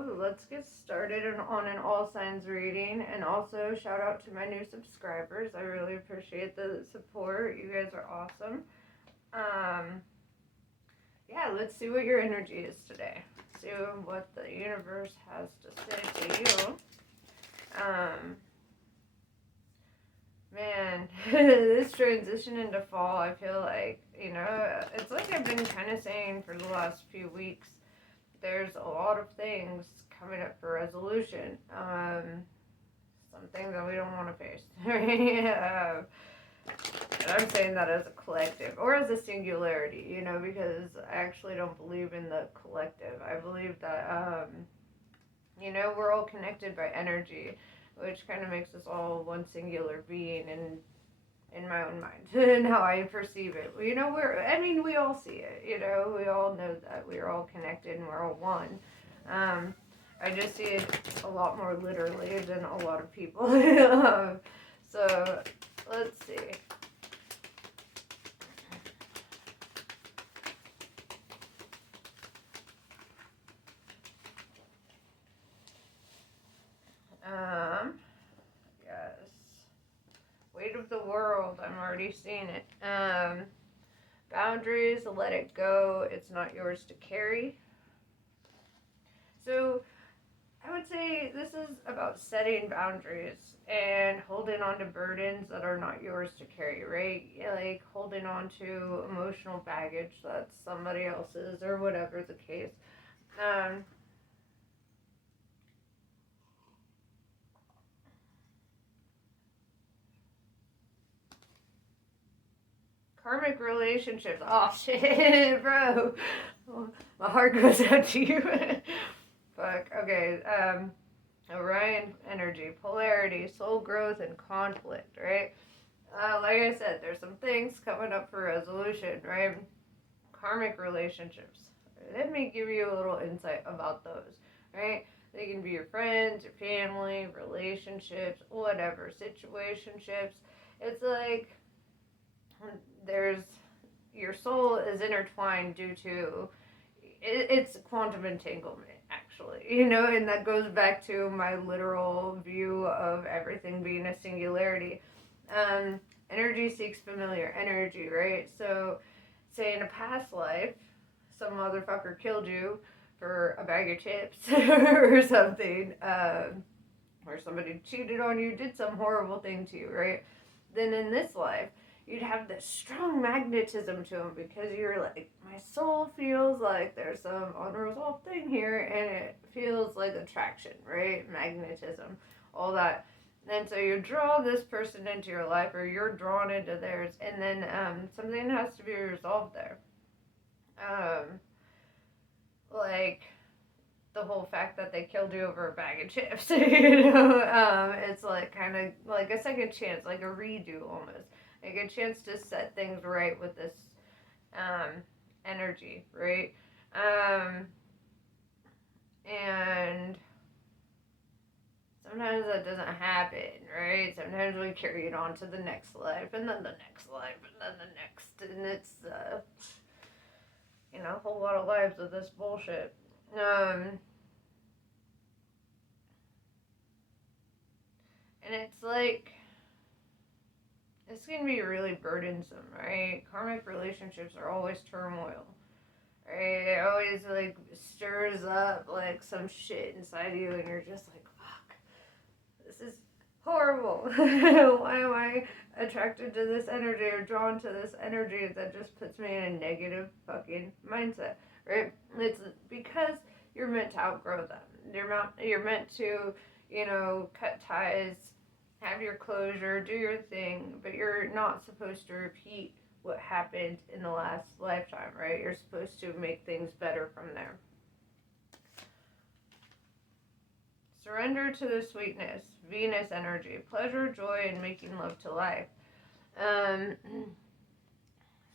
go. Let's get started on an all signs reading. And also, shout out to my new subscribers. I really appreciate the support. You guys are awesome. Yeah, let's see what your energy is today. See what the universe has to say to you. Man, this transition into fall, I feel like, it's like I've been kind of saying for the last few weeks, there's a lot of things coming up for resolution. Some things that we don't want to face. And I'm saying that as a collective or as a singularity, because I actually don't believe in the collective. I believe that, we're all connected by energy, which kind of makes us all one singular being in my own mind and how I perceive it. We all see it, we all know that we're all connected and we're all one. I just see it a lot more literally than a lot of people. So, let's see. Yes. Weight of the world. I'm already seeing it. Boundaries, let it go. It's not yours to carry. So, I would say this is about setting boundaries and holding on to burdens that are not yours to carry, right? Like holding on to emotional baggage that's somebody else's or whatever the case. Karmic relationships. Oh, shit, bro. My heart goes out to you. Fuck. Okay. Orion energy, polarity, soul growth, and conflict, right? Like I said, there's some things coming up for resolution, right? Karmic relationships. Let me give you a little insight about those, right? They can be your friends, your family, relationships, whatever, situationships. It's like your soul is intertwined due to it's quantum entanglement, actually, and that goes back to my literal view of everything being a singularity. Energy seeks familiar energy, right? So say in a past life some motherfucker killed you for a bag of chips or something, or somebody cheated on you, did some horrible thing to you, right? Then in this life you'd have this strong magnetism to them because you're like, my soul feels like there's some unresolved thing here, and it feels like attraction, right? Magnetism, all that. And so you draw this person into your life, or you're drawn into theirs, and then something has to be resolved there. Like the whole fact that they killed you over a bag of chips, it's like kind of like a second chance, like a redo almost. Like a chance to set things right with this energy, right? And sometimes that doesn't happen, right? Sometimes we carry it on to the next life, and then the next life, and then the next, and it's, a whole lot of lives of this bullshit. And it's like, it's going to be really burdensome, right? Karmic relationships are always turmoil, right? It always, like, stirs up, like, some shit inside you, and you're just like, fuck, this is horrible. Why am I attracted to this energy or drawn to this energy that just puts me in a negative fucking mindset, right? It's because you're meant to outgrow them. You're meant to, cut ties, have your closure, do your thing, but you're not supposed to repeat what happened in the last lifetime, right? You're supposed to make things better from there. Surrender to the sweetness, Venus energy, pleasure, joy, and making love to life.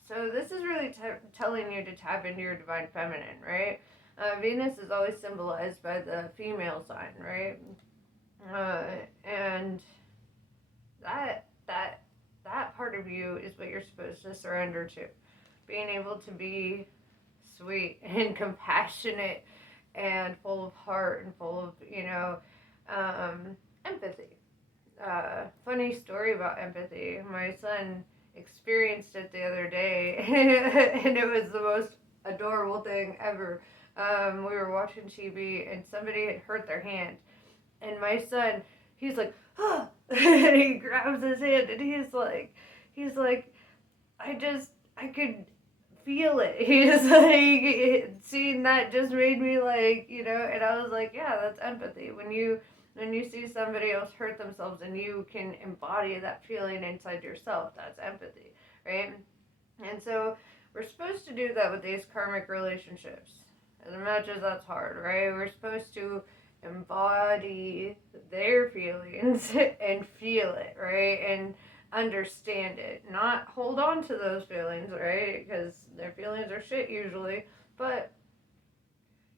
So this is really telling you to tap into your divine feminine, right? Venus is always symbolized by the female sign, right? And that part of you is what you're supposed to surrender to. Being able to be sweet and compassionate and full of heart and full of, empathy. Funny story about empathy. My son experienced it the other day, and it was the most adorable thing ever. We were watching TV, and somebody had hurt their hand, and my son, he's like, oh, and he grabs his hand, and he's like, I could feel it. He's like, seeing that just made me like, and I was like, yeah, that's empathy. When you see somebody else hurt themselves and you can embody that feeling inside yourself, that's empathy, right? And so we're supposed to do that with these karmic relationships. As much as that's hard, right? We're supposed to embody their feelings and feel it, right? And understand it. Not hold on to those feelings, right? Because their feelings are shit usually, but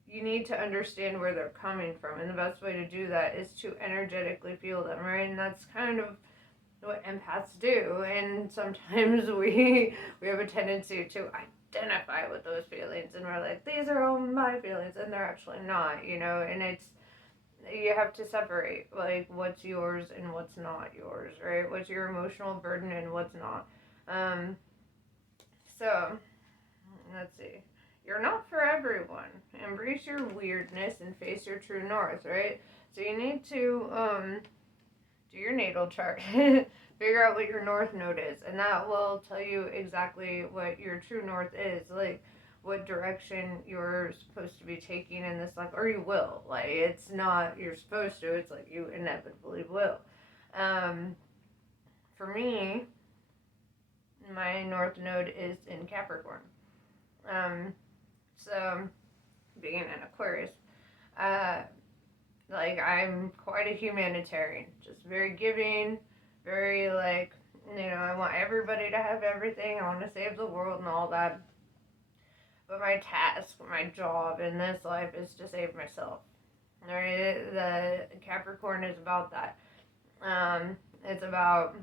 you need to understand where they're coming from, and the best way to do that is to energetically feel them, right? And that's kind of what empaths do, and sometimes we have a tendency to identify with those feelings, and we're like, these are all my feelings, and they're actually not, and you have to separate, like, what's yours and what's not yours, right? What's your emotional burden and what's not. So, let's see. You're not for everyone. Embrace your weirdness and face your true north, right? So you need to do your natal chart. Figure out what your north node is, and that will tell you exactly what your true north is, like what direction you're supposed to be taking in this life, or you will. Like, it's not you're supposed to, it's like you inevitably will. For me, my north node is in Capricorn. So, being an Aquarius, like, I'm quite a humanitarian, just very giving, very, like, I want everybody to have everything, I want to save the world and all that, but my task, my job in this life is to save myself, right? The Capricorn is about that. It's about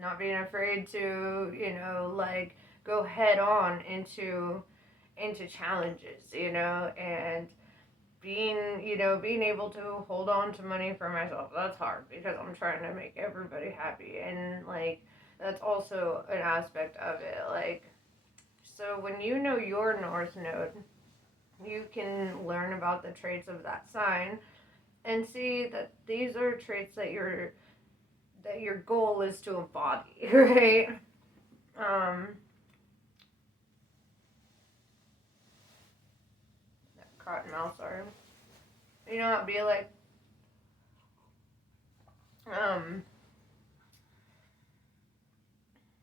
not being afraid to, like, go head on into challenges, and being able to hold on to money for myself. That's hard because I'm trying to make everybody happy, and, like, that's also an aspect of it. Like, so when you know your north node, you can learn about the traits of that sign and see that these are traits that your goal is to embody, right? Cottonmouth, sorry. It'd be like,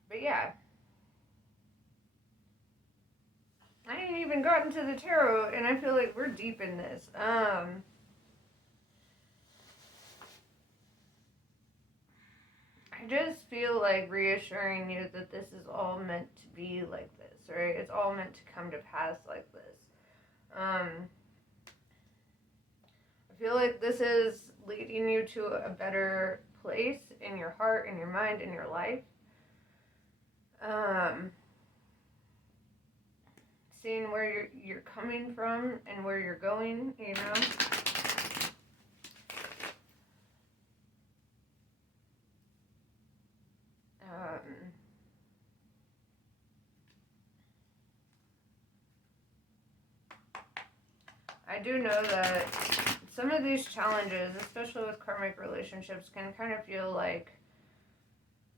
but yeah. I ain't even gotten to the tarot, and I feel like we're deep in this. I just feel like reassuring you that this is all meant to be like this, right? It's all meant to come to pass like this. I feel like this is leading you to a better place in your heart, in your mind, in your life. Seeing where you're coming from and where you're going, I do know that some of these challenges, especially with karmic relationships, can kind of feel like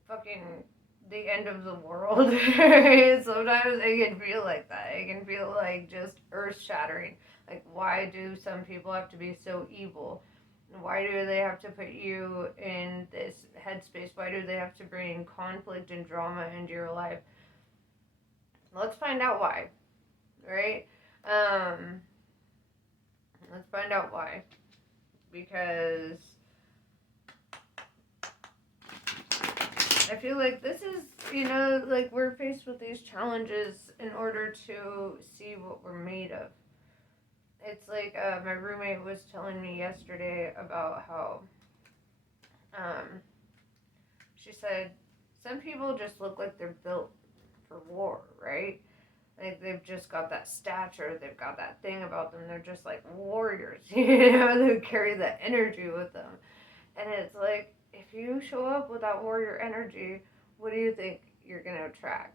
fucking the end of the world. Sometimes it can feel like that. It can feel like just earth-shattering. Like, why do some people have to be so evil? Why do they have to put you in this headspace? Why do they have to bring conflict and drama into your life? Let's find out why, right? Let's find out why. Because I feel like this is, like, we're faced with these challenges in order to see what we're made of. It's like my roommate was telling me yesterday about how she said some people just look like they're built for war, right? Like, they've just got that stature, they've got that thing about them, they're just like warriors, you know, they carry that energy with them. And it's like, if you show up with that warrior energy, what do you think you're going to attract?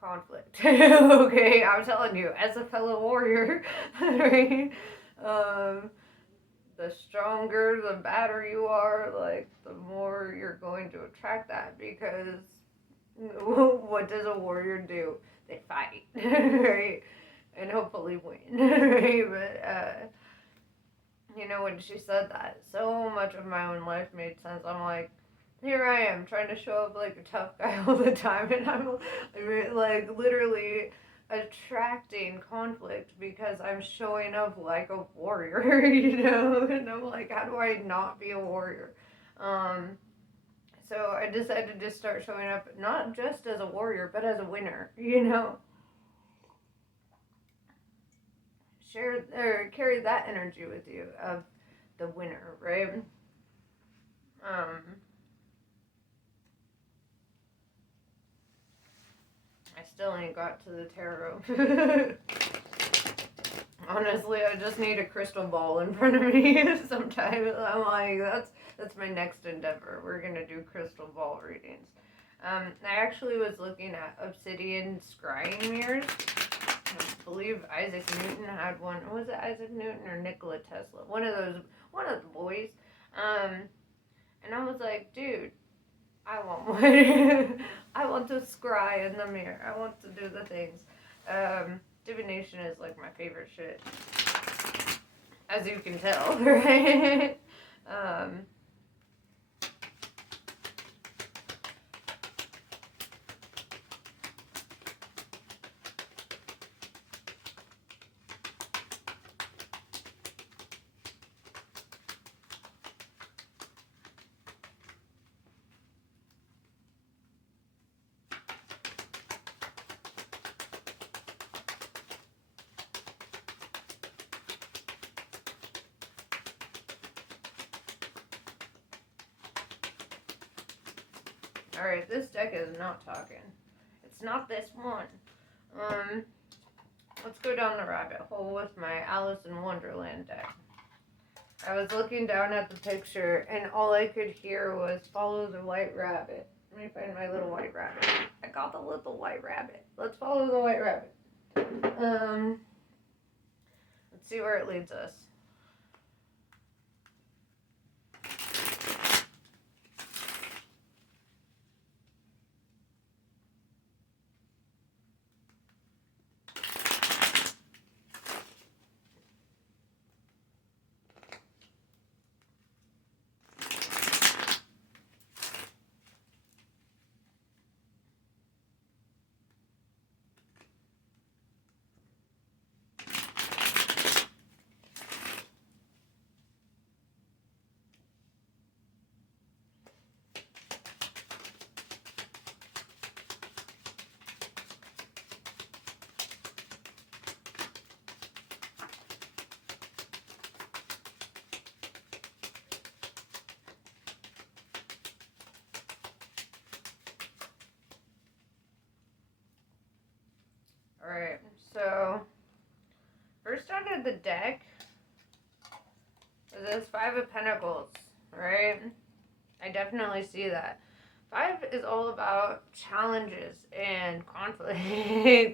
Conflict. Okay, I'm telling you, as a fellow warrior, right? Um, the stronger, the badder you are, like, the more you're going to attract that, because what does a warrior do? They fight, right? And hopefully win, right? But, you know, when she said that, so much of my own life made sense. I'm like, here I am trying to show up like a tough guy all the time, and I'm like literally attracting conflict because I'm showing up like a warrior, you know? And I'm like, how do I not be a warrior? Um, so I decided to start showing up not just as a warrior, but as a winner, you know? Share or carry that energy with you of the winner, right? Um, I still ain't got to the tarot. Honestly, I just need a crystal ball in front of me sometimes. I'm like, that's my next endeavor. We're gonna do crystal ball readings. I actually was looking at obsidian scrying mirrors. I believe Isaac Newton had one. Was it Isaac Newton or Nikola Tesla? One of the boys. And I was like, dude, I want one. I want to scry in the mirror. I want to do the things. Divination is like my favorite shit, as you can tell, right? Alright, this deck is not talking. It's not this one. Let's go down the rabbit hole with my Alice in Wonderland deck. I was looking down at the picture, and all I could hear was follow the white rabbit. Let me find my little white rabbit. I got the little white rabbit. Let's follow the white rabbit. Let's see where it leads us. Alright, so first out of the deck is this Five of Pentacles, right? I definitely see that. Five is all about challenges and conflict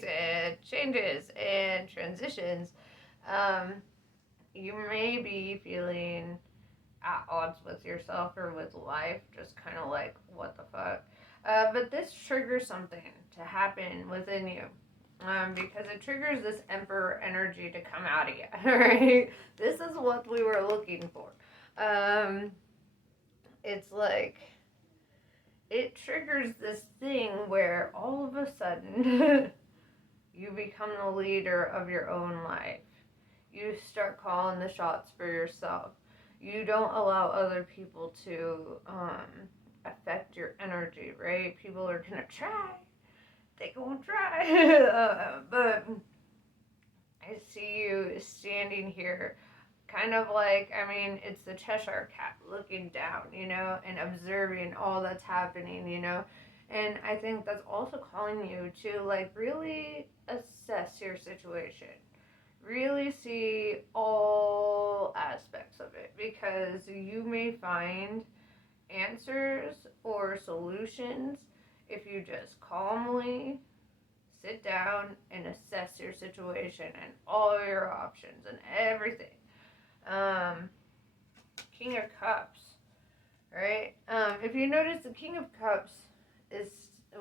and changes and transitions. You may be feeling at odds with yourself or with life, just kind of like, what the fuck? But this triggers something to happen within you. Because it triggers this Emperor energy to come out of you, right? This is what we were looking for. It's like, it triggers this thing where all of a sudden, you become the leader of your own life. You start calling the shots for yourself. You don't allow other people to affect your energy, right? People are gonna try. They gonna try. But I see you standing here kind of like, I mean, it's the Cheshire Cat looking down, you know, and observing all that's happening, you know. And I think that's also calling you to like really assess your situation. Really see all aspects of it, because you may find answers or solutions if you just calmly sit down and assess your situation and all your options and everything. Um, King of Cups, right? If you notice, the King of Cups is,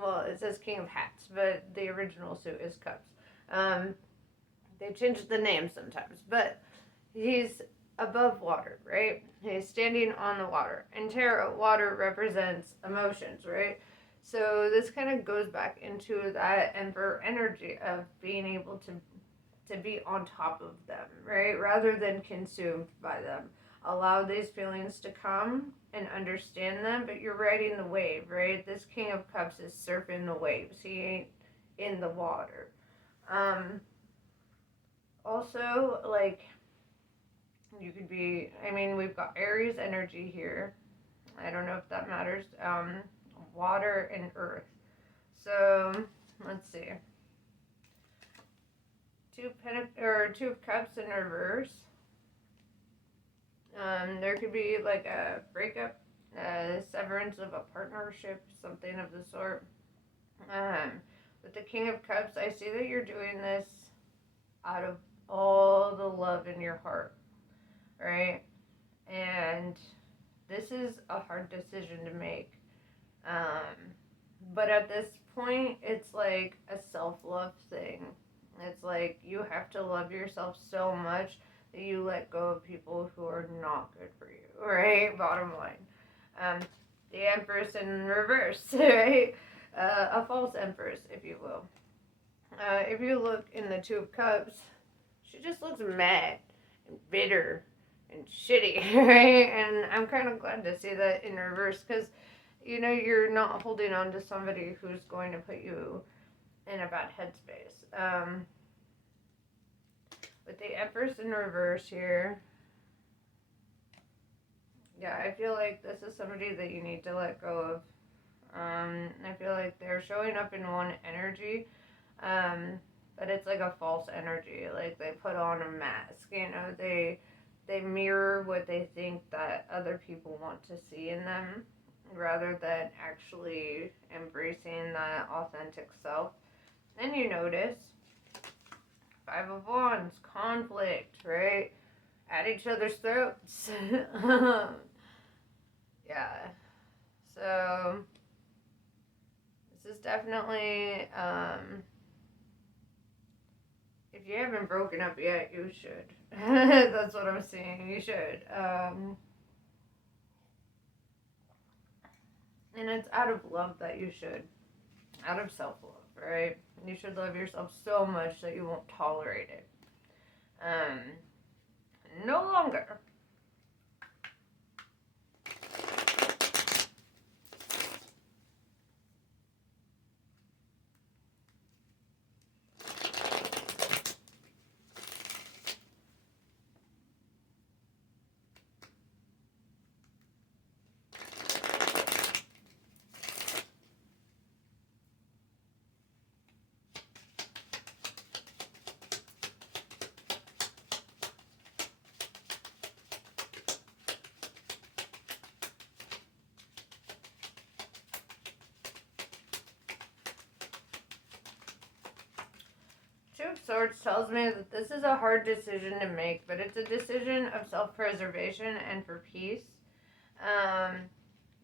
well, it says King of Hats, but the original suit is Cups. They changed the name sometimes, but he's above water, right? He's standing on the water. In tarot, water represents emotions, right? So this kind of goes back into that Emperor energy of being able to be on top of them, right? Rather than consumed by them. Allow these feelings to come and understand them, but you're riding the wave, right? This King of Cups is surfing the waves. He ain't in the water. Also, like, you could be, I mean, we've got Aries energy here. I don't know if that matters. Water and earth. So, let's see. Two of Cups in reverse. There could be like a breakup, severance of a partnership, something of the sort. With the King of Cups, I see that you're doing this out of all the love in your heart, right? And this is a hard decision to make. But at this point, it's like a self-love thing. It's like you have to love yourself so much that you let go of people who are not good for you, right? Bottom line. The Empress in reverse, right? A false Empress, if you will. If you look in the Two of Cups, she just looks mad and bitter and shitty, right? And I'm kind of glad to see that in reverse, because, you know, you're not holding on to somebody who's going to put you in a bad headspace. With the Empress in reverse here, yeah, I feel like this is somebody that you need to let go of. I feel like they're showing up in one energy, but it's like a false energy. Like they put on a mask, you know, they mirror what they think that other people want to see in them, rather than actually embracing that authentic self. Then you notice Five of Wands, conflict, right? At each other's throats. Yeah. So this is definitely, if you haven't broken up yet, you should. That's what I'm saying. You should. And it's out of love that you should. Out of self-love, right? You should love yourself so much that you won't tolerate it. No longer. Two of Swords tells me that this is a hard decision to make, but it's a decision of self-preservation and for peace.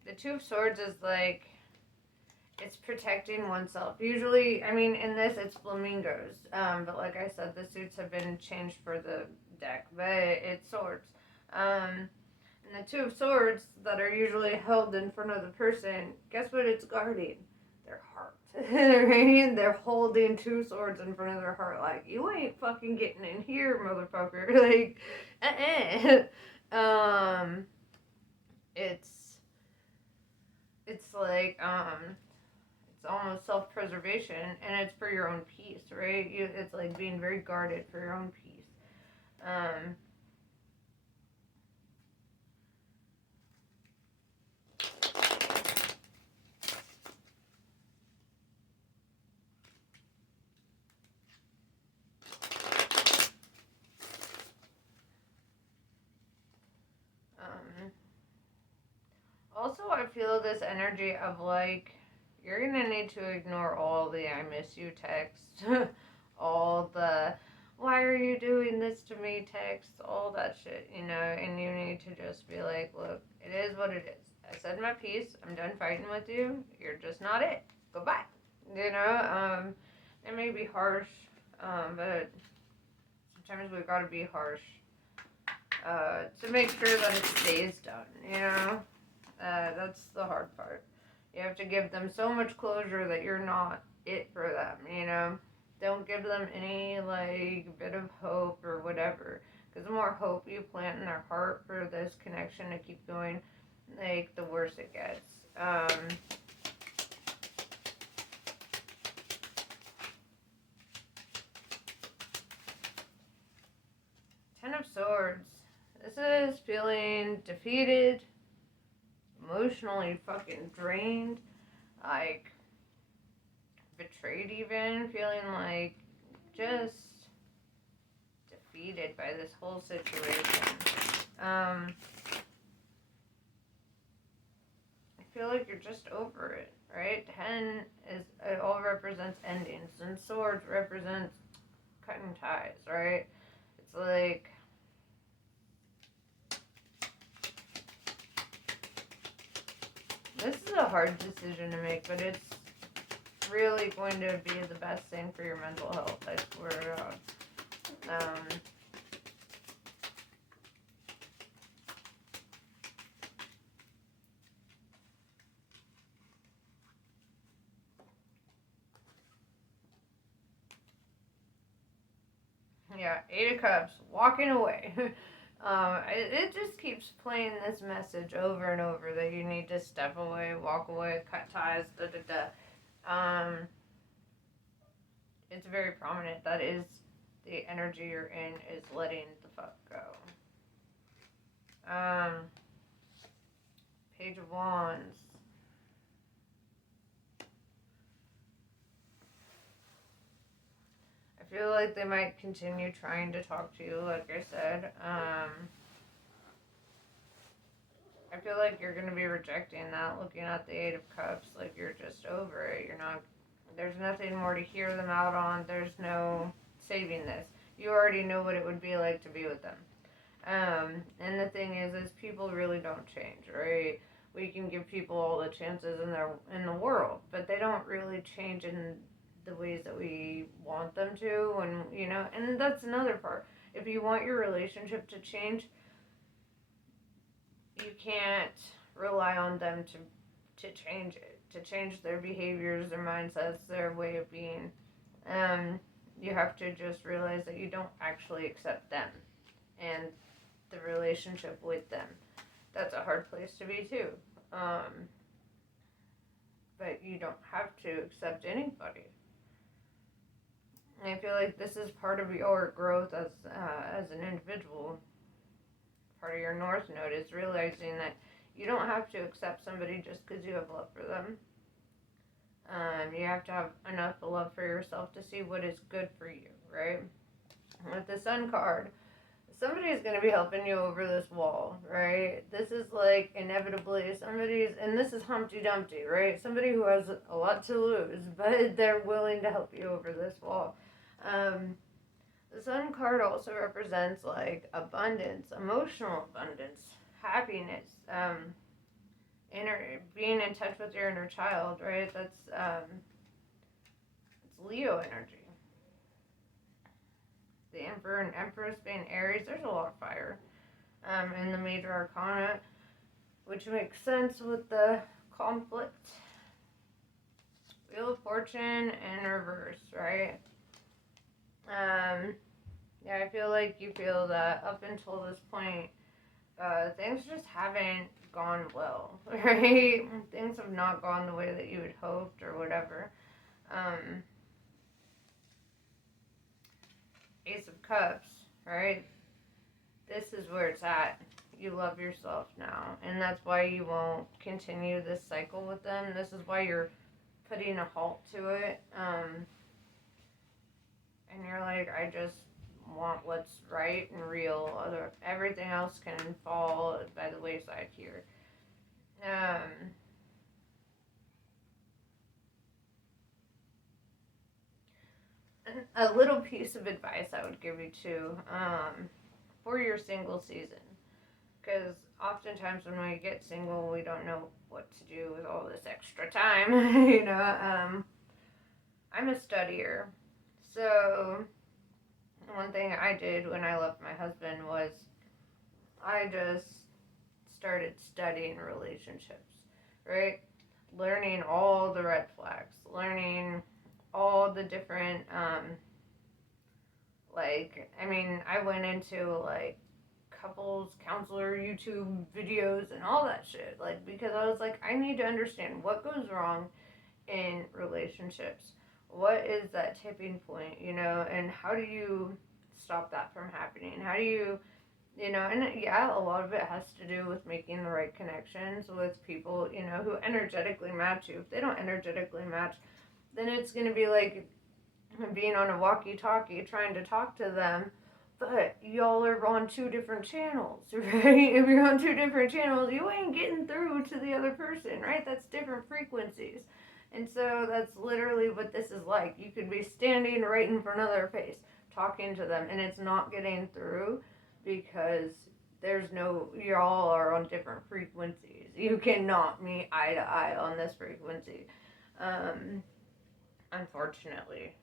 The Two of Swords is like, it's protecting oneself. Usually, I mean, in this, it's flamingos. But like I said, the suits have been changed for the deck, but it's swords. And the Two of Swords that are usually held in front of the person, guess what it's guarding? Their heart. Right? They're holding two swords in front of their heart, like, you ain't fucking getting in here, motherfucker. Like, it's like, it's almost self-preservation, and it's for your own peace, right? It's like being very guarded for your own peace. Also, I feel this energy of like, you're gonna need to ignore all the I miss you texts, all the why are you doing this to me texts, all that shit, and you need to just be like, look, it is what it is. I said my piece, I'm done fighting with you, you're just not it. Goodbye. It may be harsh, but sometimes we've got to be harsh to make sure that it stays done, that's the hard part. You have to give them so much closure that you're not it for them. Don't give them any, like, bit of hope or whatever. Because the more hope you plant in their heart for this connection to keep going, like, the worse it gets. Ten of Swords. This is feeling defeated, emotionally fucking drained, like betrayed even, feeling like just defeated by this whole situation. I feel like you're just over it, right? 10 it all represents endings, and swords represents cutting ties, right? It's like, this is a hard decision to make, but it's really going to be the best thing for your mental health, I swear to God. Yeah, Eight of Cups, walking away. It just keeps playing this message over and over that you need to step away, walk away, cut ties, It's very prominent. That is the energy you're in, is letting the fuck go. Page of Wands. I feel like they might continue trying to talk to you, like I said. I feel like you're going to be rejecting that, looking at the Eight of Cups, like you're just over it. You're not, there's nothing more to hear them out on. There's no saving this. You already know what it would be like to be with them. And the thing is people really don't change, right? We can give people all the chances in the world, but they don't really change in the ways that we want them to, and that's another part. If you want your relationship to change, you can't rely on them to change it, to change their behaviors, their mindsets, their way of being. You have to just realize that you don't actually accept them and the relationship with them. That's a hard place to be too. But you don't have to accept anybody. And I feel like this is part of your growth as an individual. Part of your North Node is realizing that you don't have to accept somebody just because you have love for them. You have to have enough love for yourself to see what is good for you, right? With the Sun card, somebody is going to be helping you over this wall, right? This is like inevitably and this is Humpty Dumpty, right? Somebody who has a lot to lose, but they're willing to help you over this wall. The Sun card also represents like abundance, emotional abundance, happiness, being in touch with your inner child, right? That's it's Leo energy. The Emperor and Empress being Aries, there's a lot of fire in the major arcana, which makes sense with the conflict. Wheel of Fortune in reverse, right? Yeah, I feel like you feel that up until this point, things just haven't gone well, right? Things have not gone the way that you had hoped or whatever. Ace of Cups, right? This is where it's at. You love yourself now, and that's why you won't continue this cycle with them. This is why you're putting a halt to it. And you're like, I just want what's right and real. Everything else can fall by the wayside here. A little piece of advice I would give you too, for your single season, because oftentimes when we get single, we don't know what to do with all this extra time. I'm a studier, so one thing I did when I left my husband was I just started studying relationships, right? Learning all the red flags, learning all the different, I went into, couples counselor YouTube videos and all that shit, because I was like, I need to understand what goes wrong in relationships. What is that tipping point, and how do you stop that from happening? How do you, and yeah, a lot of it has to do with making the right connections with people, who energetically match you. If they don't energetically match, then it's going to be like being on a walkie-talkie trying to talk to them, but y'all are on two different channels, right? If you're on two different channels, you ain't getting through to the other person, right? That's different frequencies. And so that's literally what this is like. You could be standing right in front of their face, talking to them, and it's not getting through because y'all are on different frequencies. You cannot meet eye to eye on this frequency. Unfortunately.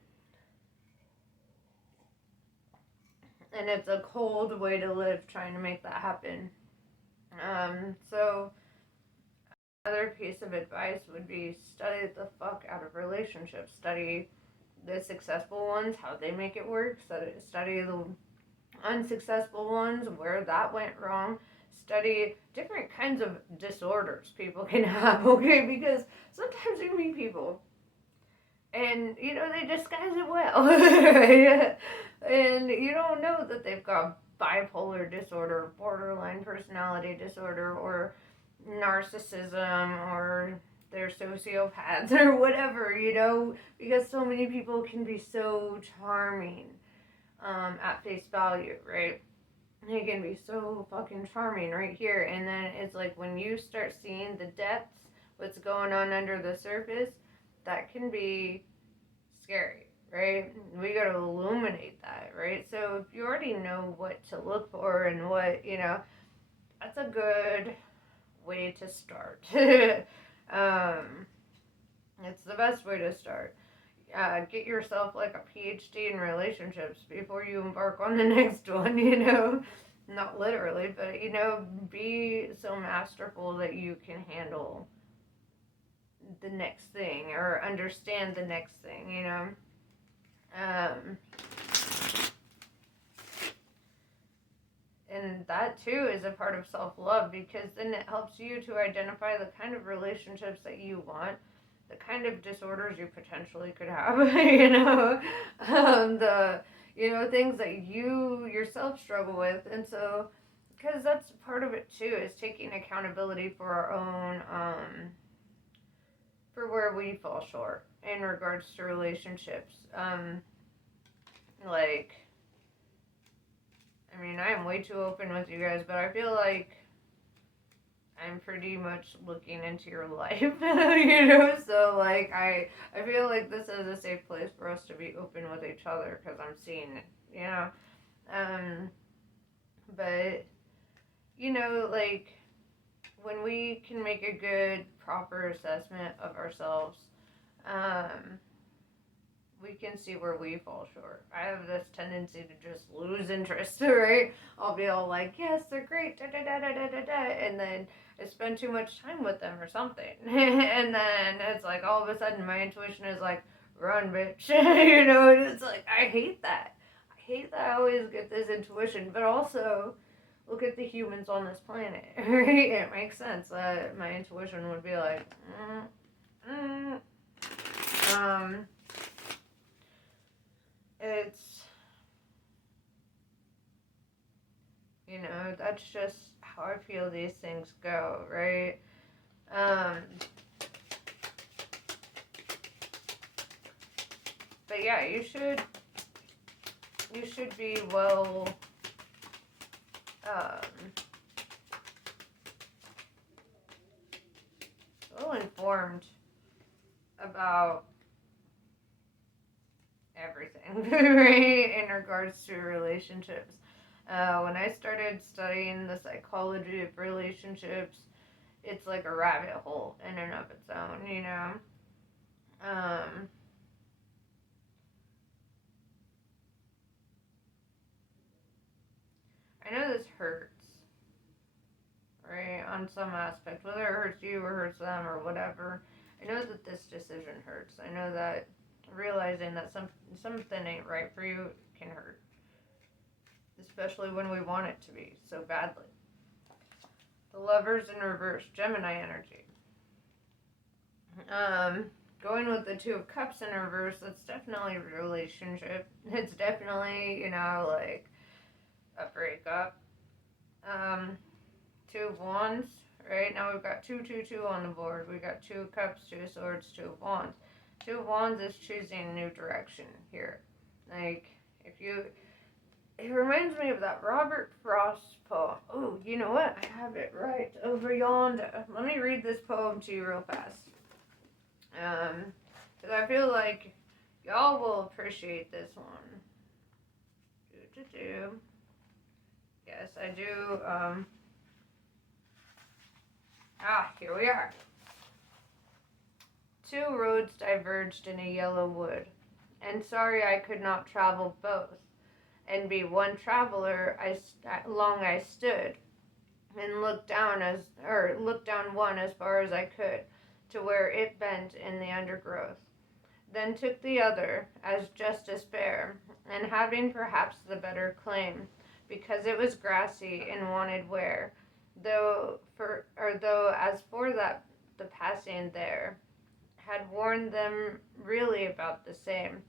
And it's a cold way to live trying to make that happen. So another piece of advice would be study the fuck out of relationships. Study the successful ones, how they make it work. Study the unsuccessful ones, where that went wrong. Study different kinds of disorders people can have, okay? Because sometimes you meet people and, they disguise it well. Right? And you don't know that they've got bipolar disorder, borderline personality disorder, or narcissism, or they're sociopaths, or whatever, because so many people can be so charming at face value, right? They can be so fucking charming right here. And then it's like when you start seeing the depths, what's going on under the surface, that can be scary, right? We got to illuminate that, right? So if you already know what to look for and what, that's a good way to start. It's the best way to start. Get yourself like a PhD in relationships before you embark on the next one, not literally, but, be so masterful that you can handle the next thing or understand the next thing, and that too is a part of self-love, because then it helps you to identify the kind of relationships that you want, the kind of disorders you potentially could have, the things that you yourself struggle with. And so, because that's part of it too, is taking accountability for our own, for where we fall short in regards to relationships. I am way too open with you guys, but I feel like I'm pretty much looking into your life, so, I feel like this is a safe place for us to be open with each other, because I'm seeing it, but, when we can make a good, proper assessment of ourselves, we can see where we fall short. I have this tendency to just lose interest, right? I'll be all like, yes, they're great, da da da da da da da, and then I spend too much time with them or something, and then it's like all of a sudden my intuition is like, run, bitch, and it's like, I hate that. I always get this intuition, but also, look at the humans on this planet, right? It makes sense that my intuition would be like, it's, that's just how I feel these things go, right? But yeah, you should you should be well informed about everything, right, in regards to relationships. When I started studying the psychology of relationships, it's like a rabbit hole in and of its own, you know. I know this hurts, right, on some aspect, whether it hurts you or hurts them or whatever. I know that this decision hurts. I know that realizing that something ain't right for you can hurt, especially when we want it to be so badly. The Lovers in reverse, Gemini energy. Going with the Two of Cups in reverse, that's definitely a relationship. It's definitely, you know, like a breakup. Two of Wands, right? Now we've got 2 on the board. We got Two of Cups, Two of Swords, Two of Wands. Two of Wands is choosing a new direction here. Like, it reminds me of that Robert Frost poem. Oh, you know what? I have it right over yonder. Let me read this poem to you real fast. Because I feel like y'all will appreciate this one. Yes, I do. Here we are. Two roads diverged in a yellow wood, and sorry I could not travel both. And be one traveler, long I stood, and looked down one as far as I could, to where it bent in the undergrowth. Then took the other, as just as fair, and having perhaps the better claim, because it was grassy and wanted wear, though as for that the passing there had worn them really about the same.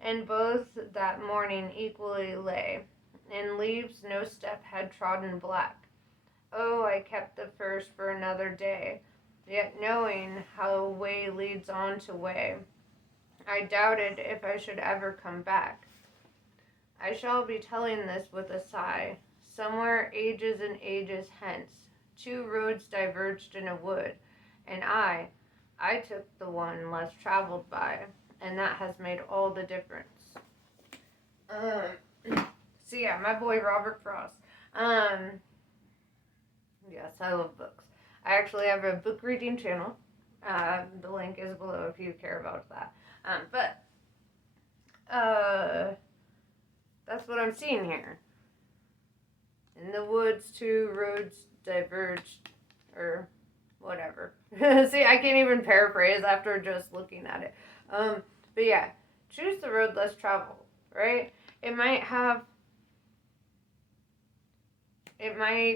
And both that morning equally lay, in leaves no step had trodden black. Oh, I kept the first for another day, yet knowing how way leads on to way, I doubted if I should ever come back. I shall be telling this with a sigh. Somewhere ages and ages hence, two roads diverged in a wood, and I took the one less traveled by, and that has made all the difference. So yeah, my boy Robert Frost. Yes, I love books. I actually have a book reading channel. The link is below if you care about that. But that's what I'm seeing here. In the woods, two roads diverged, or whatever. See, I can't even paraphrase after just looking at it. But yeah, choose the road less traveled, right? It might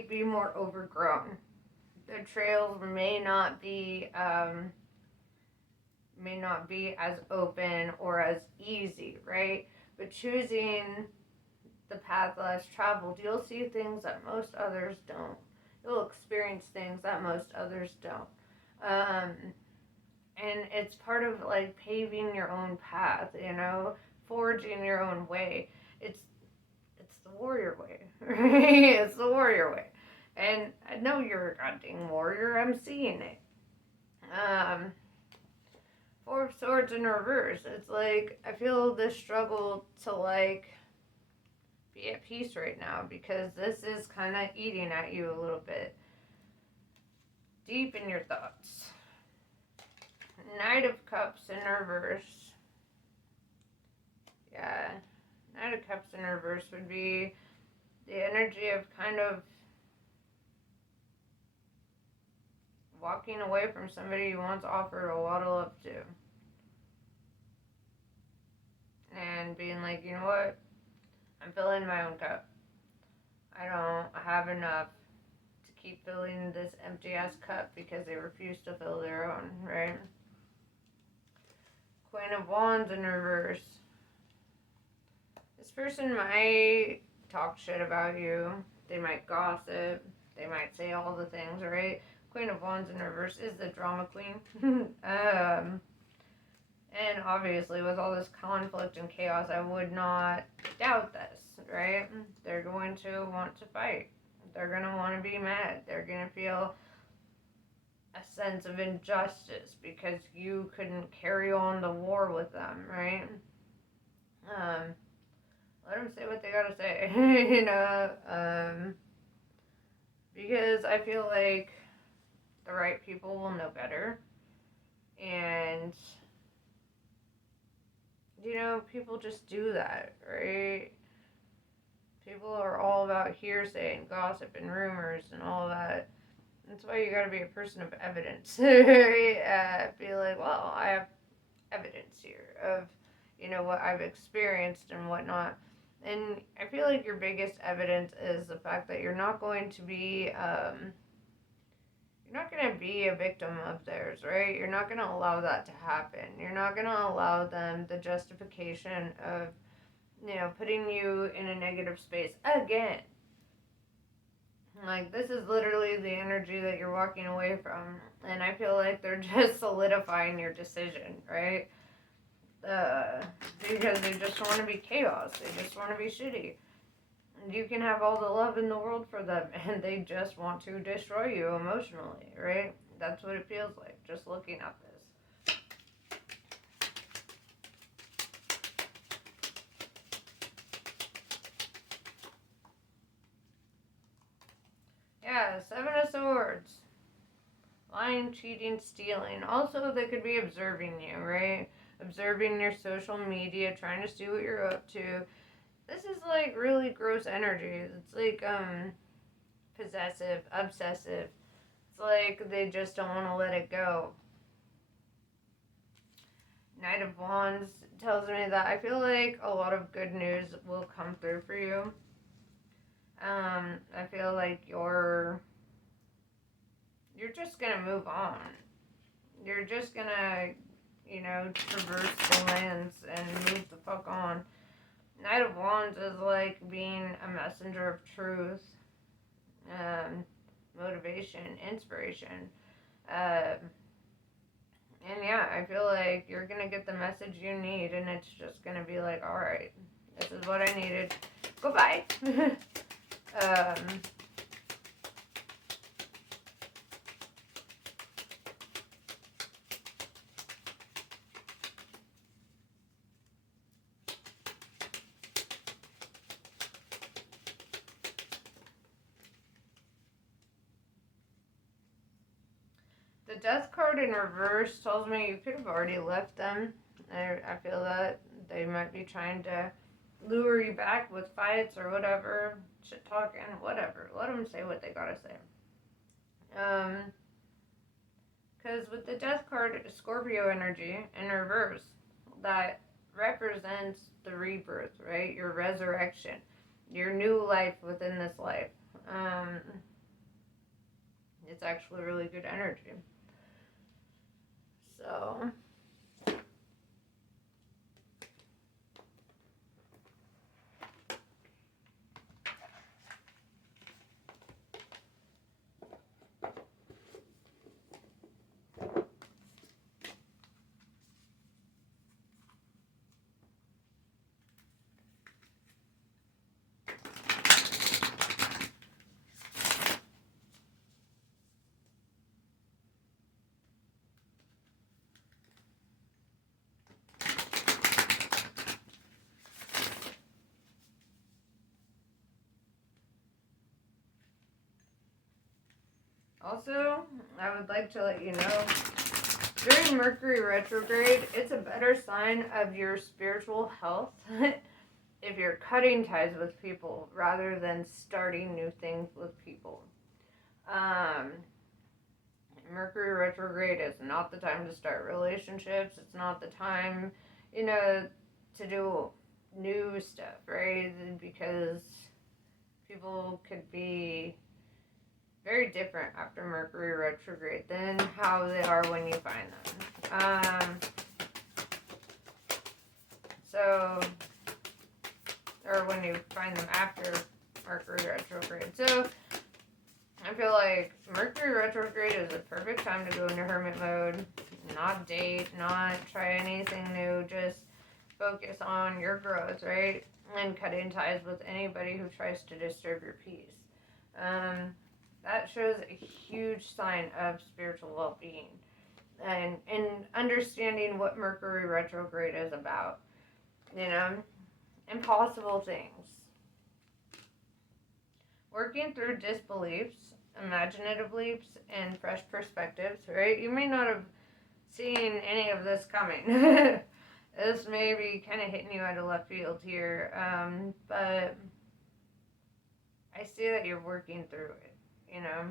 be more overgrown. The trails may not be as open or as easy, right? But choosing the path less traveled, you'll see things that most others don't. You'll experience things that most others don't. And it's part of like paving your own path, you know, forging your own way. It's the warrior way, right? It's the warrior way. And I know you're a goddamn warrior, I'm seeing it. Four of Swords in reverse. It's like, I feel this struggle to like be at peace right now because this is kind of eating at you a little bit. Deep in your thoughts. Knight of Cups in reverse. Yeah. Knight of Cups in reverse would be the energy of kind of walking away from somebody you once offered a lot of love to. And being like, you know what? I'm filling my own cup. I don't have enough to keep filling this empty ass cup because they refuse to fill their own, right? Queen of Wands in reverse. This person might talk shit about you. They might gossip. They might say all the things, right? Queen of Wands in reverse is the drama queen. And obviously, with all this conflict and chaos, I would not doubt this, right? They're going to want to fight. They're going to want to be mad. They're going to feel a sense of injustice because you couldn't carry on the war with them, right? Let them say what they gotta say, because I feel like the right people will know better, and people just do that, right? People are all about hearsay and gossip and rumors and all that. That's why you gotta be a person of evidence. Right? Be like, well, I have evidence here of, what I've experienced and whatnot. And I feel like your biggest evidence is the fact that you're not going to be, a victim of theirs, right? You're not going to allow that to happen. You're not going to allow them the justification of, putting you in a negative space again. Like, this is literally the energy that you're walking away from. And I feel like they're just solidifying your decision, right? Because they just want to be chaos. They just want to be shitty. You can have all the love in the world for them, and they just want to destroy you emotionally, right? That's what it feels like, just looking at this. Yeah, Seven of Swords. Lying, cheating, stealing. Also, they could be observing you, right? Observing your social media, trying to see what you're up to. This is like really gross energy. It's like possessive, obsessive. It's like they just don't want to let it go. Knight of Wands tells me that I feel like a lot of good news will come through for you. I feel like you're just gonna move on. You're just gonna, traverse the lands and move the fuck on. Knight of Wands is like being a messenger of truth, motivation, inspiration. And yeah, I feel like you're gonna get the message you need, and it's just gonna be like, alright, this is what I needed. Goodbye. The Death card in reverse tells me you could have already left them. I feel that they might be trying to lure you back with fights or whatever, shit talking, whatever. Let them say what they gotta say. Because with the Death card, Scorpio energy in reverse, that represents the rebirth, right? Your resurrection, your new life within this life. It's actually really good energy. So, also, I would like to let you know, during Mercury retrograde, it's a better sign of your spiritual health if you're cutting ties with people rather than starting new things with people. Mercury retrograde is not the time to start relationships. It's not the time, to do new stuff, right? Because people could be very different after Mercury retrograde than how they are when you find them. Or when you find them after Mercury retrograde. So, I feel like Mercury retrograde is a perfect time to go into hermit mode. Not date, not try anything new, just focus on your growth, right? And cutting ties with anybody who tries to disturb your peace. That shows a huge sign of spiritual well-being and understanding what Mercury retrograde is about. You know, impossible things. Working through disbeliefs, imaginative leaps, and fresh perspectives, right? You may not have seen any of this coming. This may be kind of hitting you out of left field here, but I see that you're working through it, you know?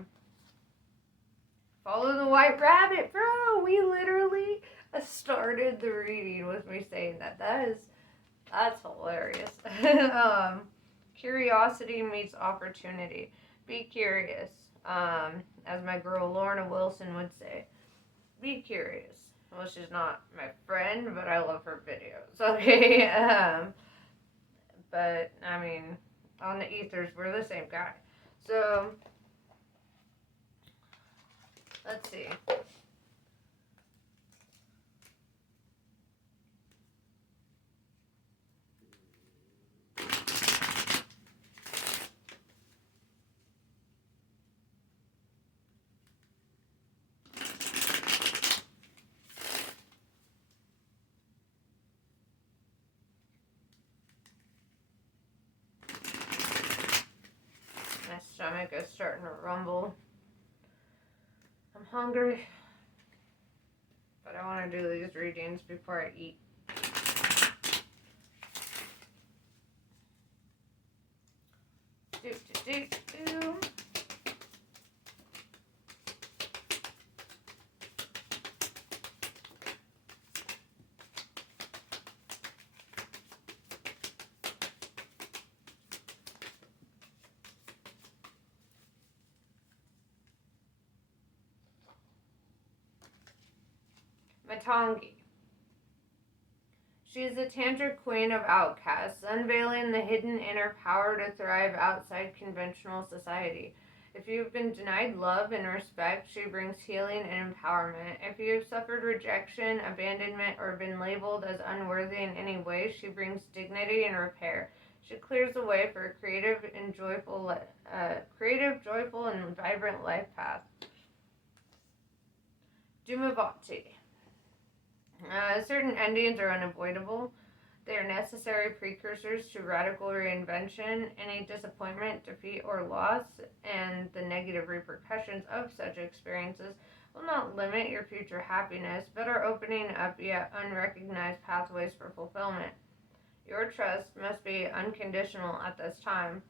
Follow the white rabbit, bro! We literally started the reading with me saying that. That's hilarious. Curiosity meets opportunity. Be curious. As my girl Lorna Wilson would say, be curious. Well, she's not my friend, but I love her videos. Okay. But I mean, on the ethers, we're the same guy. So let's see. My stomach is starting to rumble. I'm hungry, but I want to do these readings before I eat. Do. Matangi. She is the tantric queen of outcasts, unveiling the hidden inner power to thrive outside conventional society. If you have been denied love and respect, she brings healing and empowerment. If you have suffered rejection, abandonment, or been labeled as unworthy in any way, she brings dignity and repair. She clears the way for a creative, joyful, and vibrant life path. Dumavati. Certain endings are unavoidable. They are necessary precursors to radical reinvention. Any disappointment, defeat, or loss, and the negative repercussions of such experiences will not limit your future happiness, but are opening up yet unrecognized pathways for fulfillment. Your trust must be unconditional at this time,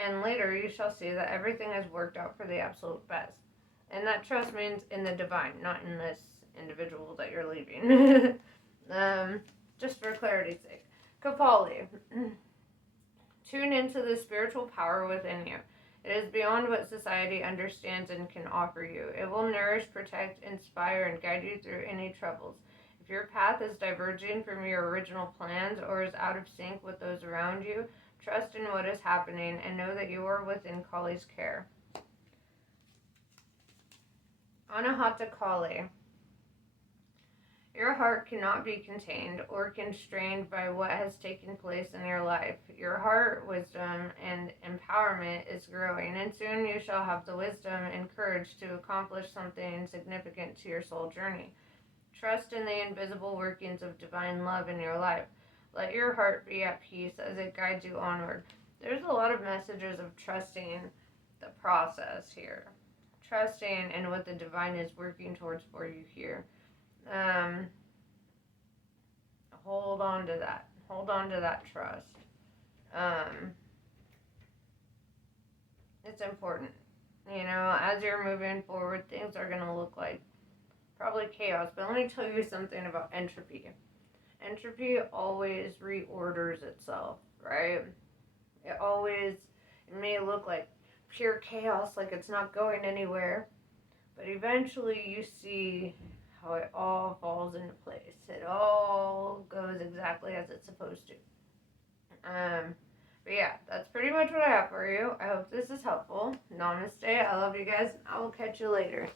and later you shall see that everything has worked out for the absolute best. And that trust means in the divine, not in this individual that you're leaving. Just for clarity's sake. Kapali. Tune into the spiritual power within you. It is beyond what society understands and can offer you. It will nourish, protect, inspire, and guide you through any troubles. If your path is diverging from your original plans or is out of sync with those around you, trust in what is happening and know that you are within Kali's care. Anahata Kali. Your heart cannot be contained or constrained by what has taken place in your life. Your heart, wisdom, and empowerment is growing, and soon you shall have the wisdom and courage to accomplish something significant to your soul journey. Trust in the invisible workings of divine love in your life. Let your heart be at peace as it guides you onward. There's a lot of messages of trusting the process here. Trusting in what the divine is working towards for you here. Hold on to that. Hold on to that trust. It's important. You know, as you're moving forward, things are going to look like probably chaos. But let me tell you something about entropy. Entropy always reorders itself, right? It may look like pure chaos, like it's not going anywhere. But eventually you see how it all falls into place. It all goes exactly as it's supposed to. But yeah, that's pretty much what I have for you. I hope this is helpful. Namaste. I love you guys. I will catch you later.